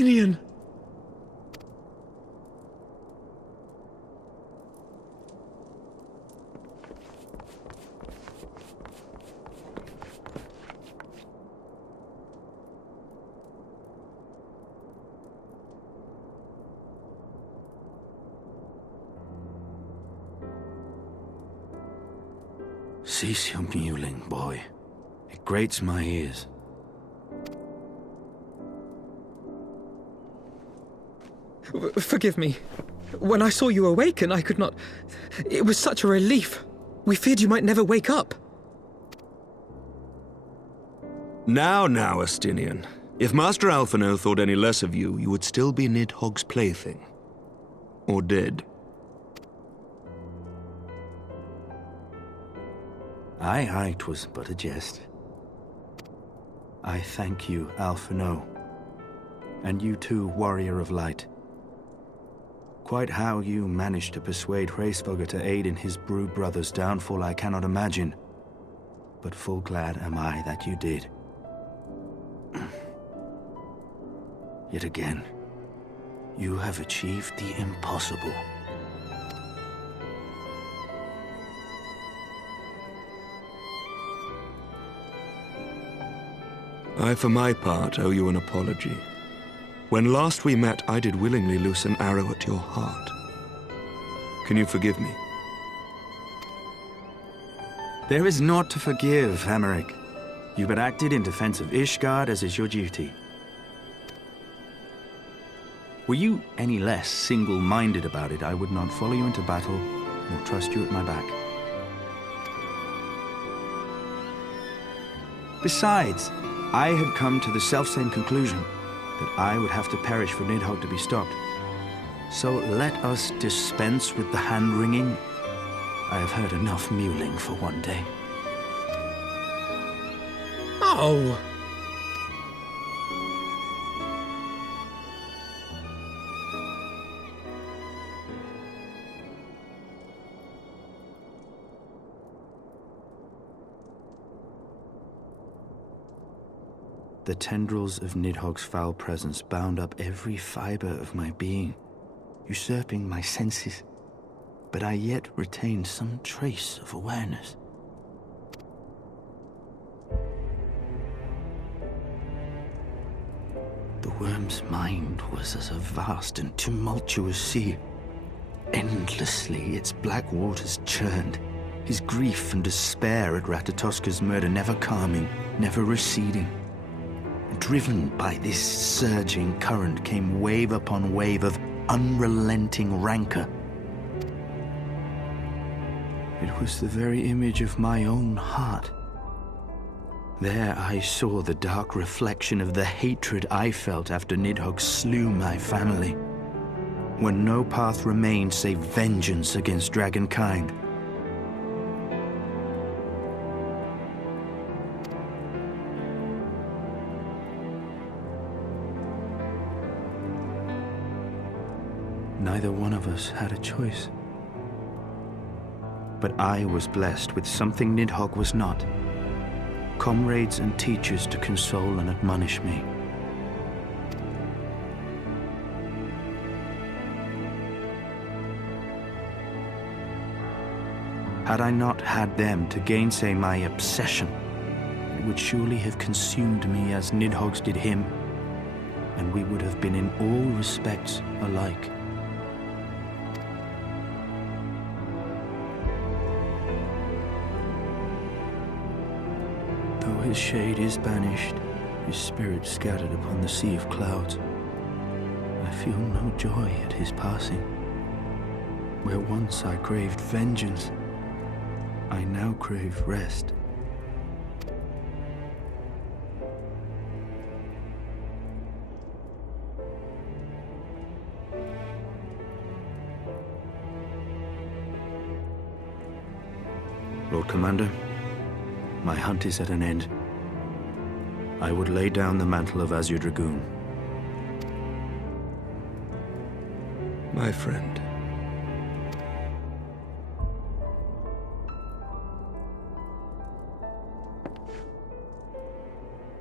Justinian! Cease your mewling, boy. It grates my ears. Forgive me. When I saw you awaken, I could not... It was such a relief. We feared you might never wake up. Now, Astinian. If Master Alphino thought any less of you, you would still be Nidhogg's plaything. Or dead. Aye, 'twas but a jest. I thank you, Alphino. And you too, Warrior of Light. Quite how you managed to persuade Hraesvelgr to aid in his brood brother's downfall I cannot imagine. But full glad am I that you did. Yet again, you have achieved the impossible. I, for my part, owe you an apology. When last we met, I did willingly loose an arrow at your heart. Can you forgive me? There is naught to forgive, Hameric. You but acted in defense of Ishgard as is your duty. Were you any less single-minded about it, I would not follow you into battle, nor trust you at my back. Besides, I had come to the selfsame conclusion, that I would have to perish for Nidhogg to be stopped. So let us dispense with the hand-wringing. I have heard enough mewling for one day. Oh! The tendrils of Nidhogg's foul presence bound up every fiber of my being, usurping my senses, but I yet retained some trace of awareness. The worm's mind was as a vast and tumultuous sea. Endlessly its black waters churned, his grief and despair at Ratatoska's murder never calming, never receding. Driven by this surging current came wave upon wave of unrelenting rancor. It was the very image of my own heart. There I saw the dark reflection of the hatred I felt after Nidhogg slew my family, when no path remained save vengeance against dragonkind. Neither one of us had a choice. But I was blessed with something Nidhogg was not. Comrades and teachers to console and admonish me. Had I not had them to gainsay my obsession, it would surely have consumed me as Nidhogg's did him, and we would have been in all respects alike. Though his shade is banished, his spirit scattered upon the sea of clouds, I feel no joy at his passing. Where once I craved vengeance, I now crave rest. Lord Commander, my hunt is at an end. I would lay down the mantle of Azure Dragoon. My friend.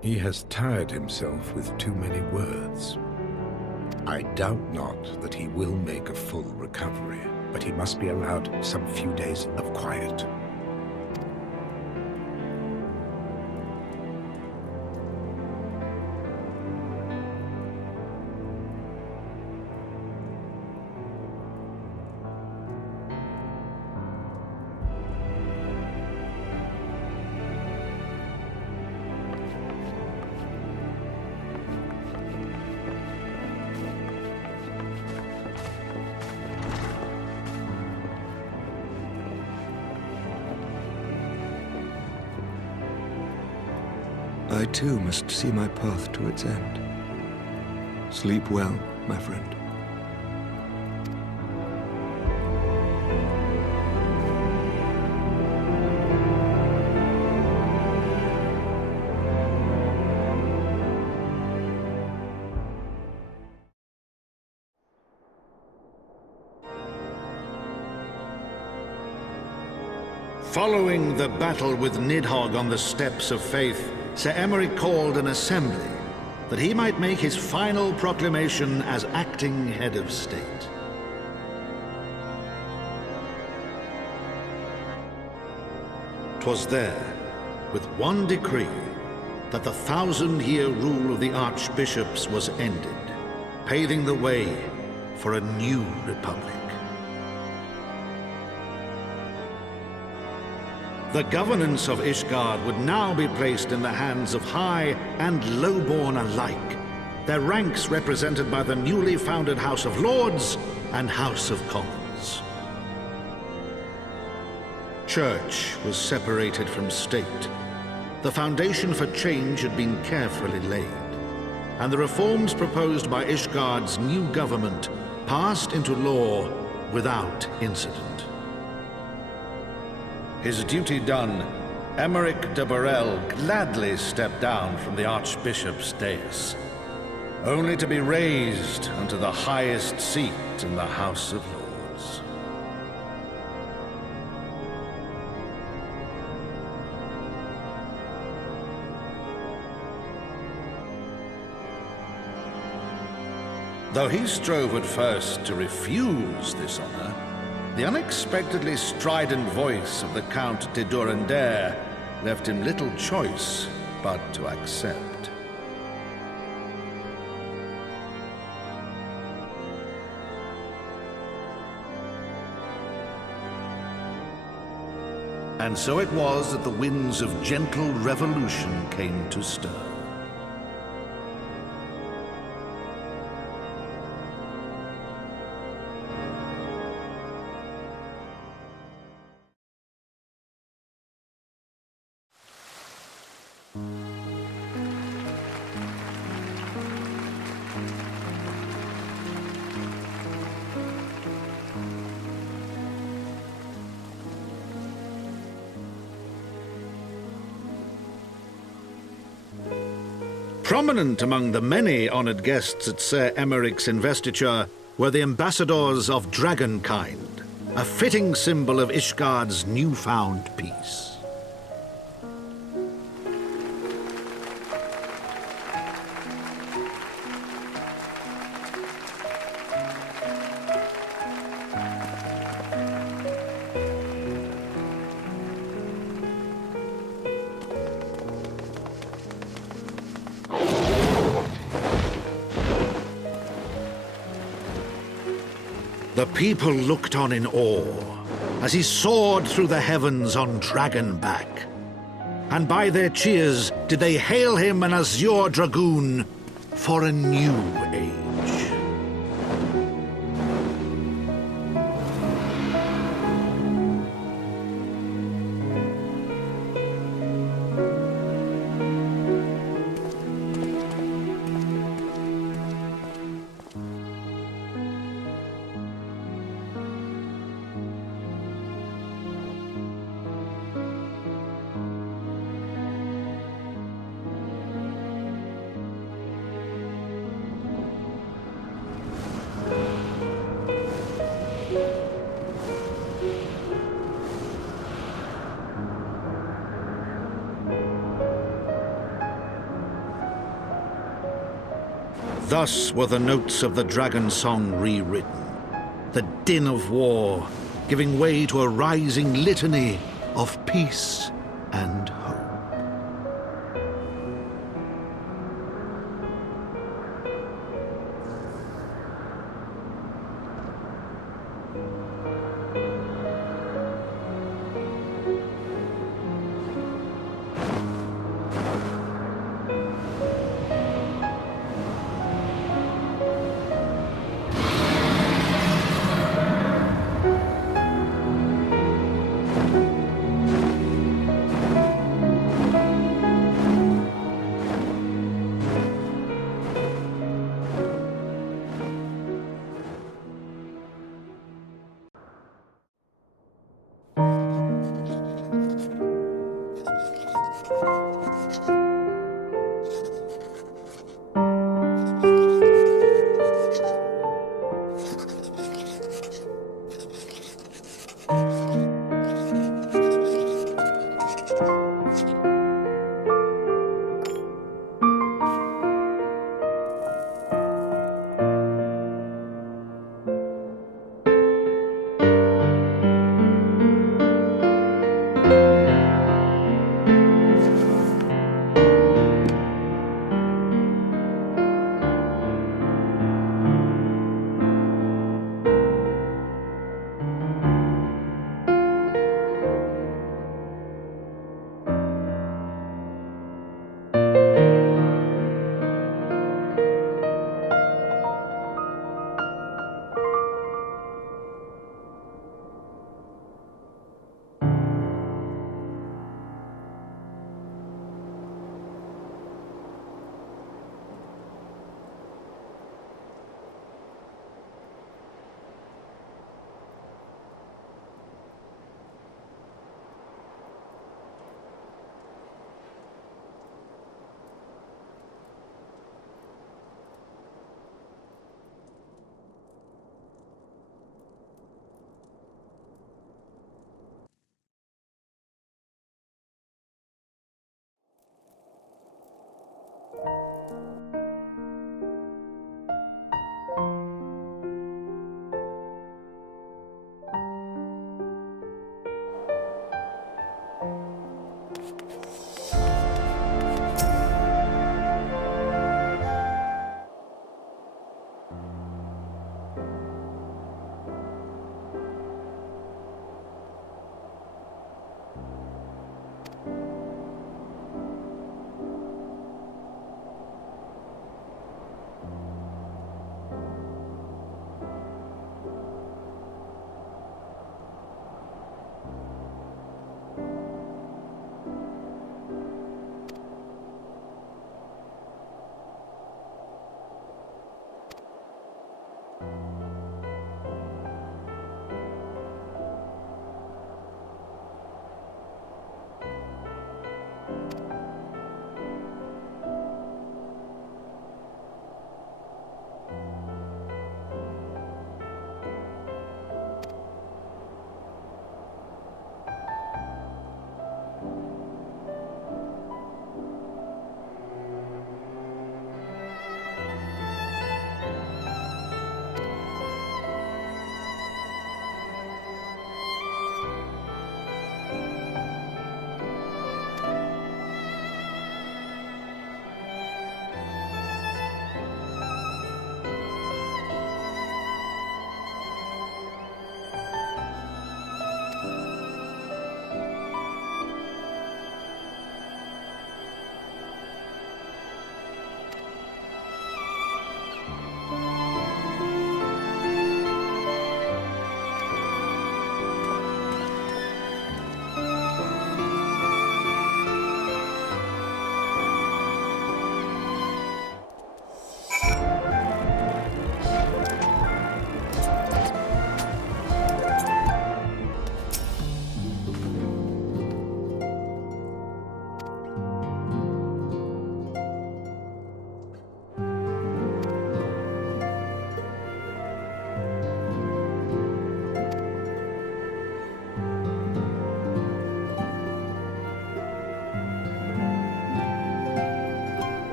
He has tired himself with too many words. I doubt not that he will make a full recovery, but he must be allowed some few days of quiet. I too must see my path to its end. Sleep well, my friend. Following the battle with Nidhogg on the Steps of Faith, Sir Emeric called an assembly that he might make his final proclamation as acting head of state. 'Twas there, with one decree, that the 1,000-year rule of the archbishops was ended, paving the way for a new republic. The governance of Ishgard would now be placed in the hands of high and lowborn alike, their ranks represented by the newly founded House of Lords and House of Commons. Church was separated from state. The foundation for change had been carefully laid, and the reforms proposed by Ishgard's new government passed into law without incident. His duty done, Emeric de Burrell gladly stepped down from the Archbishop's dais, only to be raised unto the highest seat in the House of Lords. Though he strove at first to refuse this honor, the unexpectedly strident voice of the Count de Durandare left him little choice but to accept. And so it was that the winds of gentle revolution came to stir. Prominent among the many honored guests at Sir Emeric's investiture were the ambassadors of Dragonkind, a fitting symbol of Ishgard's newfound peace. The people looked on in awe as he soared through the heavens on Dragonback. And by their cheers did they hail him an azure dragoon for a new age. Thus were the notes of the dragon song rewritten, the din of war giving way to a rising litany of peace and hope.